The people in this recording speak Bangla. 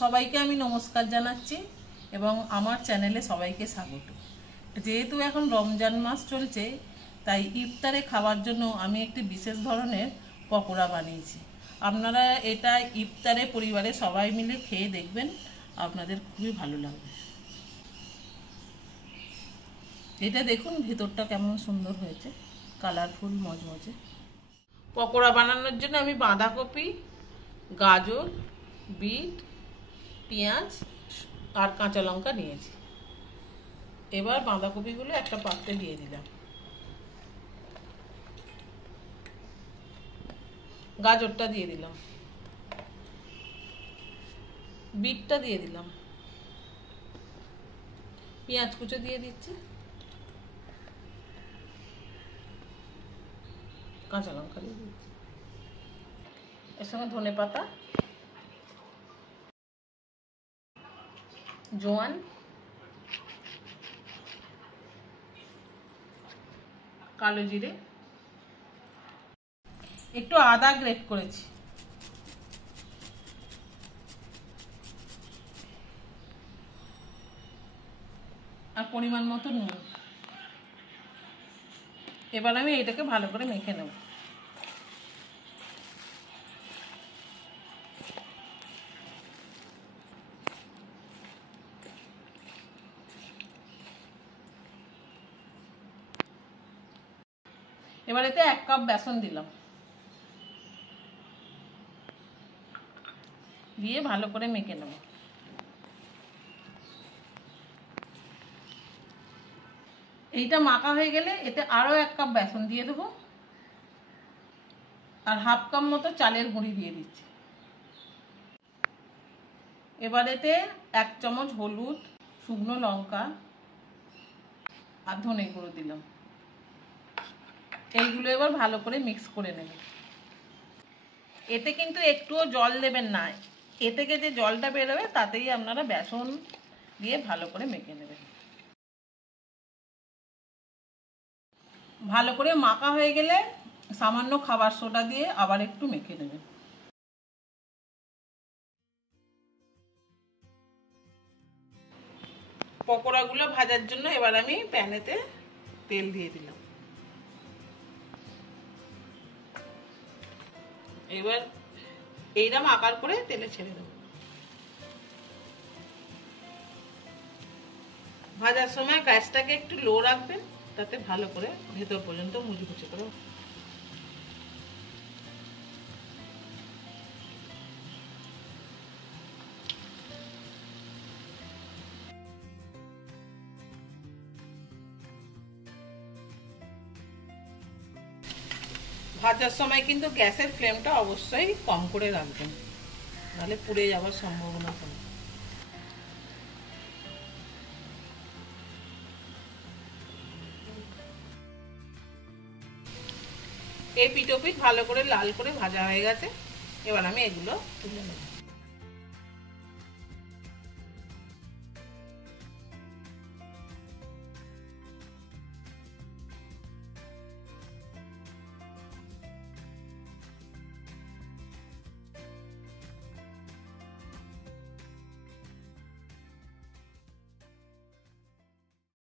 সবাইকে আমি নমস্কার জানাচ্ছি এবং আমার চ্যানেলে সবাইকে স্বাগত। যেহেতু এখন রমজান মাস চলছে, তাই ইফতারে খাওয়ার জন্য আমি একটি বিশেষ ধরনের পকোড়া বানিয়েছি। আপনারা এটা ইফতারে পরিবারে সবাই মিলে খেয়ে দেখবেন, আপনাদের খুবই ভালো লাগবে। এটা দেখুন ভেতরটা কেমন সুন্দর হয়েছে, কালারফুল মজমজে। পকোড়া বানানোর জন্য আমি বাঁধাকপি, গাজর, বিট, পেঁয়াজ আর কাঁচা লঙ্কা নিয়েছি। এবার বাঁধাকপিগুলো একটা পাত্রে দিয়ে দিলাম, গাজরটা দিয়ে দিলাম, বিটটা দিয়ে দিলাম, পেঁয়াজ কুচো দিয়ে দিচ্ছি, কাঁচা লঙ্কা দিয়ে দিচ্ছি, এর সঙ্গে ধনে পাতা, জোয়ান, কালো জিরে, একটু আদা গ্রেট করেছি, আর পরিমাণ মতো নুন। এবার আমি এটাকে ভালো করে মেখে নেব। এবার এতে 1 কাপ বেসন দিলাম, দিয়ে ভালো করে মেখে নেব। এইটা মাখা হয়ে গেলে এতে আরো 1 কাপ বেসন দিয়ে দেবো, আর 1/2 কাপ মতো চালের গুঁড়ি দিয়ে দিচ্ছি। এবার এতে 1 চামচ হলুদ, শুকনো লঙ্কা আর ধনে গুঁড়ো দিলাম। এইগুলো এবার ভালো করে মিক্স করে নেব। এতে কিন্তু একটুও জল দেবেন না, এ থেকে যে জলটা বেরোবে তাতেই আপনারা বেসন দিয়ে ভালো করে মেখে নেবেন। ভালো করে মাখা হয়ে গেলে সামান্য খাবার সোডা দিয়ে আবার একটু মেখে নেবেন। পকোড়াগুলো ভাজার জন্য এবার আমি প্যানেতে তেল দিয়ে দিলাম। এবার এইরকম আকার করে তেলে ছেড়ে দেবো। ভাজার সময় গ্যাসটাকে একটু লো রাখবেন, তাতে ভালো করে ভেতর পর্যন্ত মুচমুচে করে। ভাজার সময় কিন্তু গ্যাসের ফ্লেমটা অবশ্যই কম করে রাখবেন, নাহলে পুড়ে যাওয়ার সম্ভাবনা থাকে। এই পিঠ ভালো করে লাল করে ভাজা হয়ে গেছে। এবার আমি এগুলো তুলে নেব।